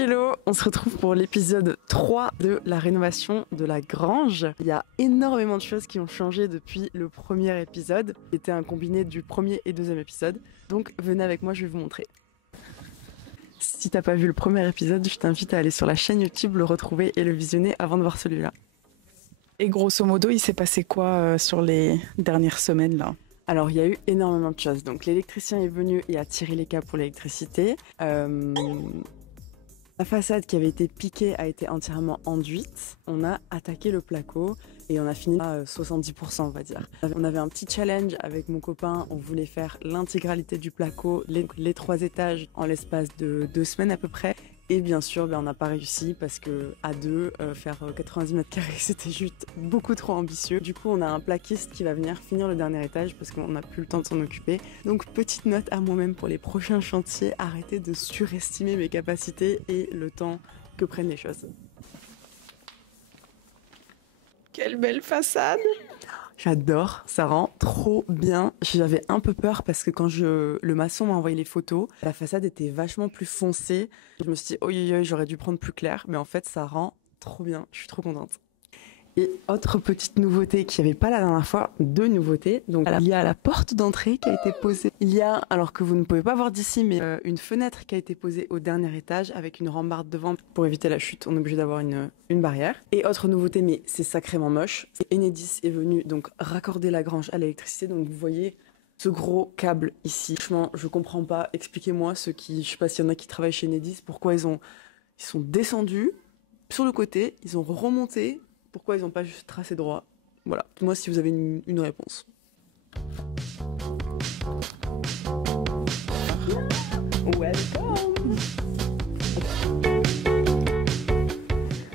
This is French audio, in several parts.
Hello, on se retrouve pour l'épisode 3 de la rénovation de la grange. Il y a énormément de choses qui ont changé depuis le premier épisode. C'était un combiné du premier et deuxième épisode. Donc venez avec moi, je vais vous montrer. Si t'as pas vu le premier épisode, je t'invite à aller sur la chaîne YouTube, le retrouver et le visionner avant de voir celui-là. Et grosso modo, il s'est passé quoi sur les dernières semaines là? Alors il y a eu énormément de choses. Donc l'électricien est venu et a tiré les câbles pour l'électricité. La façade qui avait été piquée a été entièrement enduite. On a attaqué le placo et on a fini à 70% on va dire. On avait un petit challenge avec mon copain, on voulait faire l'intégralité du placo, les 3 étages en l'espace de 2 semaines à peu près. Et bien sûr, on n'a pas réussi parce que à deux, faire 90 mètres carrés, c'était juste beaucoup trop ambitieux. Du coup, on a un plaquiste qui va venir finir le dernier étage parce qu'on n'a plus le temps de s'en occuper. Donc, petite note à moi-même pour les prochains chantiers, arrêtez de surestimer mes capacités et le temps que prennent les choses. Quelle belle façade! J'adore, ça rend trop bien. J'avais un peu peur parce que quand le maçon m'a envoyé les photos, la façade était vachement plus foncée. Je me suis dit, oi, j'aurais dû prendre plus clair, mais en fait, ça rend trop bien. Je suis trop contente. Et autre petite nouveauté qu'il n'y avait pas la dernière fois, 2 nouveautés. Donc il y a la porte d'entrée qui a été posée. Il y a, alors que vous ne pouvez pas voir d'ici, mais une fenêtre qui a été posée au dernier étage avec une rambarde devant pour éviter la chute. On est obligé d'avoir une barrière. Et autre nouveauté, mais c'est sacrément moche, Enedis est venu donc raccorder la grange à l'électricité. Donc vous voyez ce gros câble ici. Franchement, je comprends pas. Expliquez-moi je sais pas s'il y en a qui travaillent chez Enedis, pourquoi ils sont descendus sur le côté, ils ont remonté. Pourquoi ils n'ont pas juste tracé droit? Voilà, moi si vous avez une réponse. Welcome.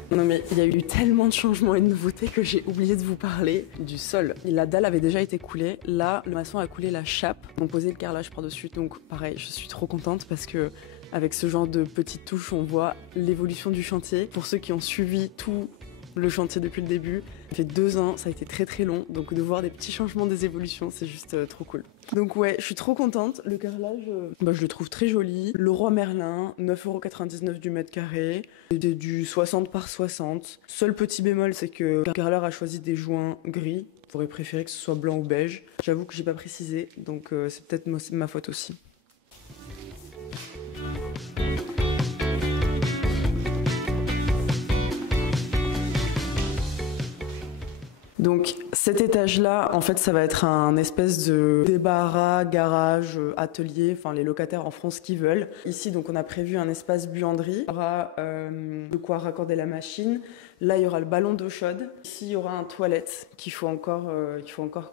Non mais il y a eu tellement de changements et de nouveautés que j'ai oublié de vous parler du sol. La dalle avait déjà été coulée, là le maçon a coulé la chape, on posait le carrelage par-dessus, donc pareil, je suis trop contente parce que avec ce genre de petites touches, on voit l'évolution du chantier. Pour ceux qui ont suivi tout le chantier depuis le début. Ça fait 2 ans, ça a été très très long, donc de voir des petits changements, des évolutions, c'est juste trop cool. Donc ouais, je suis trop contente. Le carrelage, je le trouve très joli. Leroy Merlin, 9,99€ du mètre carré, du 60 par 60. Seul petit bémol, c'est que le carreleur a choisi des joints gris. J'aurais préféré que ce soit blanc ou beige. J'avoue que j'ai pas précisé, donc c'est peut-être ma faute aussi. Donc cet étage-là, en fait, ça va être un espèce de débarras, garage, atelier, enfin les locataires en feront ce qu'ils veulent. Ici, donc on a prévu un espace buanderie. Il y aura de quoi raccorder la machine. Là, il y aura le ballon d'eau chaude. Ici, il y aura un toilette qu'il faut encore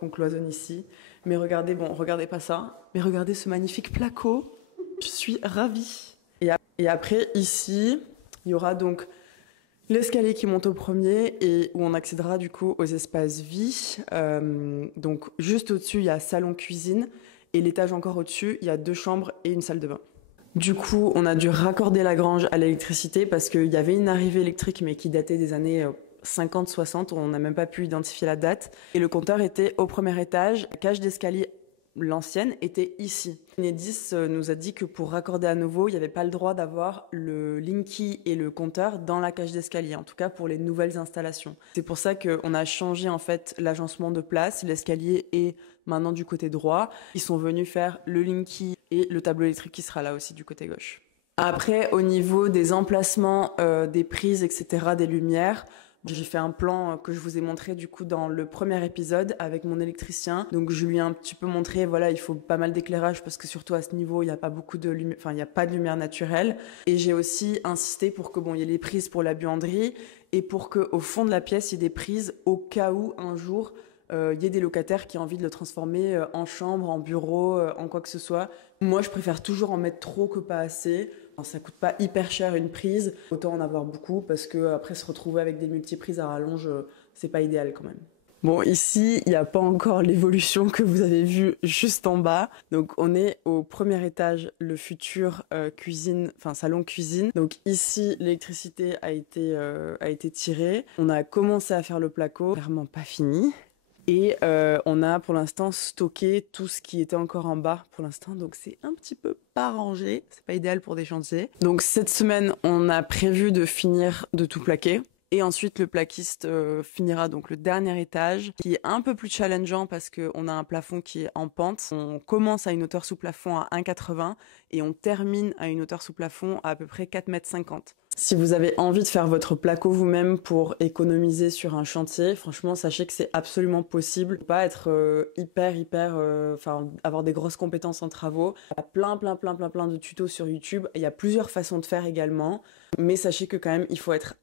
qu'on cloisonne ici. Mais regardez, regardez pas ça, mais regardez ce magnifique placo. Je suis ravie. Et après, ici, il y aura donc l'escalier qui monte au premier et où on accédera du coup aux espaces vie. Donc juste au-dessus, il y a salon-cuisine et l'étage encore au-dessus, il y a 2 chambres et une salle de bain. Du coup, on a dû raccorder la grange à l'électricité parce qu'il y avait une arrivée électrique mais qui datait des années 50-60, on n'a même pas pu identifier la date. Et le compteur était au premier étage, la cage d'escalier l'ancienne était ici. Enedis nous a dit que pour raccorder à nouveau, il n'y avait pas le droit d'avoir le Linky et le compteur dans la cage d'escalier, en tout cas pour les nouvelles installations. C'est pour ça qu'on a changé en fait l'agencement de place. L'escalier est maintenant du côté droit. Ils sont venus faire le Linky et le tableau électrique qui sera là aussi du côté gauche. Après, au niveau des emplacements, des prises, etc., des lumières, j'ai fait un plan que je vous ai montré du coup dans le premier épisode avec mon électricien. Donc je lui ai un petit peu montré, voilà, il faut pas mal d'éclairage parce que surtout à ce niveau, il n'y a pas beaucoup de lumière, enfin il n'y a pas de lumière naturelle. Et j'ai aussi insisté pour que il y ait les prises pour la buanderie et pour que au fond de la pièce, il y ait des prises au cas où un jour il y ait des locataires qui ont envie de le transformer en chambre, en bureau, en quoi que ce soit. Moi, je préfère toujours en mettre trop que pas assez. Ça coûte pas hyper cher une prise, autant en avoir beaucoup parce que après se retrouver avec des multiprises à rallonge, c'est pas idéal quand même. Bon, ici, il n'y a pas encore l'évolution que vous avez vue juste en bas. Donc, on est au premier étage, le futur cuisine, enfin salon cuisine. Donc ici, l'électricité a été tirée. On a commencé à faire le placo, clairement pas fini. Et on a pour l'instant stocké tout ce qui était encore en bas pour l'instant, donc c'est un petit peu pas rangé, c'est pas idéal pour des chantiers. Donc cette semaine, on a prévu de finir de tout plaquer. Et ensuite, le plaquiste finira donc le dernier étage, qui est un peu plus challengeant parce qu'on a un plafond qui est en pente. On commence à une hauteur sous plafond à 1,80 et on termine à une hauteur sous plafond à peu près 4,50 m. Si vous avez envie de faire votre placo vous-même pour économiser sur un chantier, franchement, sachez que c'est absolument possible. Faut pas être avoir des grosses compétences en travaux. Il y a plein de tutos sur YouTube. Il y a plusieurs façons de faire également. Mais sachez que quand même, il faut être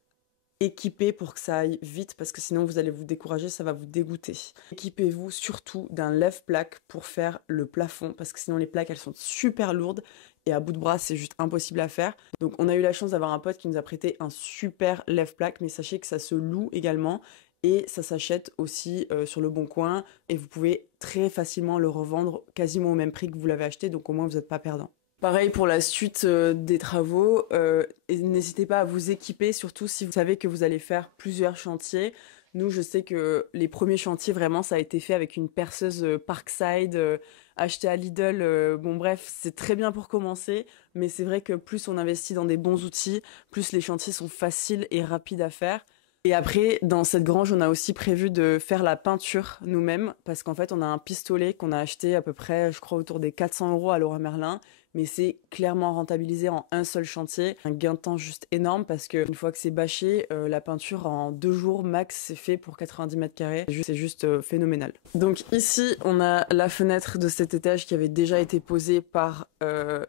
équipé pour que ça aille vite parce que sinon vous allez vous décourager, ça va vous dégoûter. Équipez-vous surtout d'un lève-plaque pour faire le plafond parce que sinon les plaques elles sont super lourdes et à bout de bras c'est juste impossible à faire. Donc on a eu la chance d'avoir un pote qui nous a prêté un super lève-plaque, mais sachez que ça se loue également et ça s'achète aussi sur le bon coin et vous pouvez très facilement le revendre quasiment au même prix que vous l'avez acheté, donc au moins vous n'êtes pas perdant. Pareil pour la suite des travaux, et n'hésitez pas à vous équiper, surtout si vous savez que vous allez faire plusieurs chantiers. Nous, je sais que les premiers chantiers, vraiment, ça a été fait avec une perceuse Parkside, achetée à Lidl. Bon bref, c'est très bien pour commencer, mais c'est vrai que plus on investit dans des bons outils, plus les chantiers sont faciles et rapides à faire. Et après, dans cette grange, on a aussi prévu de faire la peinture nous-mêmes, parce qu'en fait, on a un pistolet qu'on a acheté à peu près, je crois, autour des 400 € à Leroy Merlin, mais c'est clairement rentabilisé en un seul chantier. Un gain de temps juste énorme, parce qu'une fois que c'est bâché, la peinture en 2 jours max, c'est fait pour 90 mètres carrés. C'est juste phénoménal. Donc ici, on a la fenêtre de cet étage qui avait déjà été posée par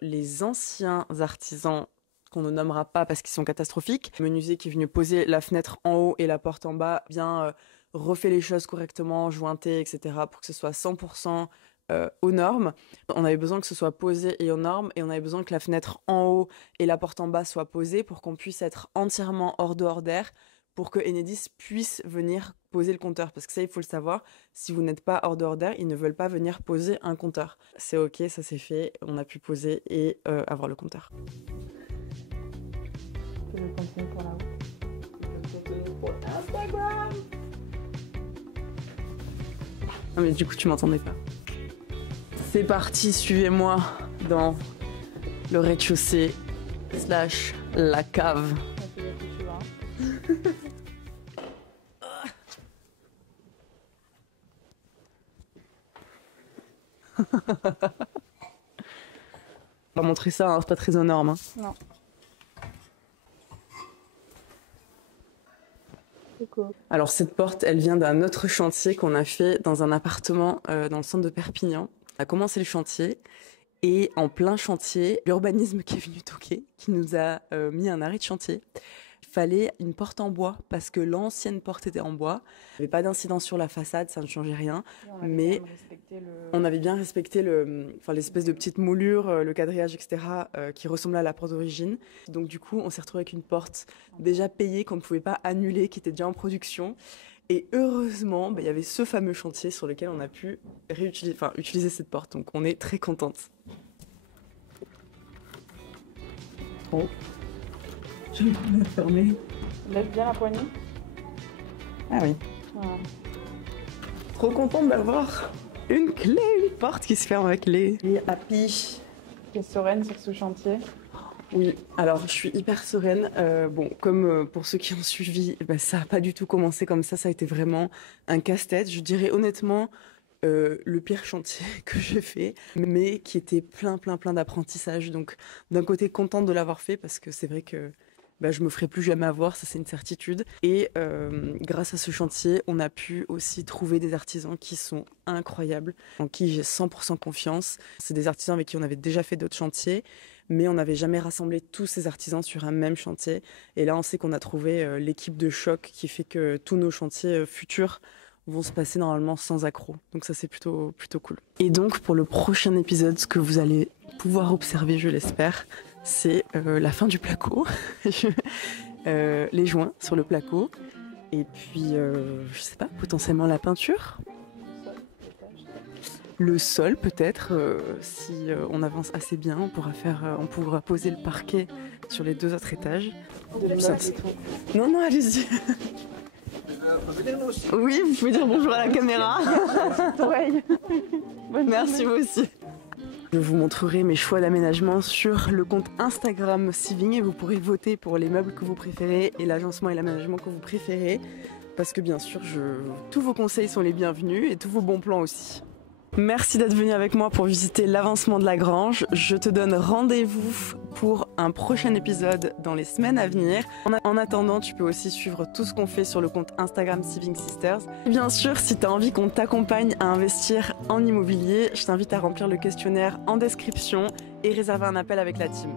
les anciens artisans qu'on ne nommera pas parce qu'ils sont catastrophiques. Le menuisier qui est venu poser la fenêtre en haut et la porte en bas, bien refait les choses correctement, jointé, etc. pour que ce soit 100% aux normes. On avait besoin que ce soit posé et aux normes, et on avait besoin que la fenêtre en haut et la porte en bas soient posées pour qu'on puisse être entièrement hors dehors d'air, pour que Enedis puisse venir poser le compteur. Parce que ça, il faut le savoir, si vous n'êtes pas hors dehors d'air, ils ne veulent pas venir poser un compteur. C'est ok, ça c'est fait, on a pu poser et avoir le compteur. Je vais continuer pour là-haut. Pour Instagram. Ah mais du coup tu m'entendais pas. C'est parti, suivez-moi dans le rez-de-chaussée / la cave. On va montrer ça, hein, c'est pas très aux normes. Hein. Non. Cool. Alors cette porte, elle vient d'un autre chantier qu'on a fait dans un appartement dans le centre de Perpignan. On a commencé le chantier et en plein chantier, l'urbanisme qui est venu toquer, qui nous a mis un arrêt de chantier. Il fallait une porte en bois parce que l'ancienne porte était en bois. Il n'y avait pas d'incidence sur la façade, ça ne changeait rien. Mais on avait bien respecté l'espèce de petite moulure, le quadrillage, etc. Qui ressemblait à la porte d'origine. Donc du coup, on s'est retrouvé avec une porte déjà payée qu'on ne pouvait pas annuler, qui était déjà en production. Et heureusement, il y avait ce fameux chantier sur lequel on a pu utiliser cette porte. Donc on est très contente. Oh. Je vais la fermer. Lève bien la poignée. Ah oui. Voilà. Trop contente d'avoir une clé, une porte qui se ferme avec les happy. Tu es sereine sur ce chantier? Oui, alors je suis hyper sereine. Comme pour ceux qui ont suivi, ça n'a pas du tout commencé comme ça. Ça a été vraiment un casse-tête. Je dirais honnêtement le pire chantier que j'ai fait, mais qui était plein d'apprentissage. Donc d'un côté contente de l'avoir fait parce que c'est vrai que je me ferai plus jamais avoir, ça c'est une certitude. Et grâce à ce chantier, on a pu aussi trouver des artisans qui sont incroyables, en qui j'ai 100% confiance. C'est des artisans avec qui on avait déjà fait d'autres chantiers, mais on n'avait jamais rassemblé tous ces artisans sur un même chantier. Et là, on sait qu'on a trouvé l'équipe de choc qui fait que tous nos chantiers futurs vont se passer normalement sans accroc. Donc ça, c'est plutôt cool. Et donc, pour le prochain épisode, ce que vous allez pouvoir observer, je l'espère, c'est la fin du placo, les joints sur le placo, et puis, je sais pas, potentiellement la peinture. Le sol peut-être, si on avance assez bien, on pourra poser le parquet sur les 2 autres étages. Non, allez-y. Oui, vous pouvez dire bonjour à la caméra. Ouais. Merci vous aussi. Je vous montrerai mes choix d'aménagement sur le compte Instagram Siving et vous pourrez voter pour les meubles que vous préférez et l'agencement et l'aménagement que vous préférez. Parce que bien sûr, tous vos conseils sont les bienvenus et tous vos bons plans aussi. Merci d'être venu avec moi pour visiter l'avancement de la grange. Je te donne rendez-vous pour un prochain épisode dans les semaines à venir. En attendant, tu peux aussi suivre tout ce qu'on fait sur le compte Instagram Siving Sisters. Et bien sûr, si tu as envie qu'on t'accompagne à investir en immobilier, je t'invite à remplir le questionnaire en description et réserver un appel avec la team.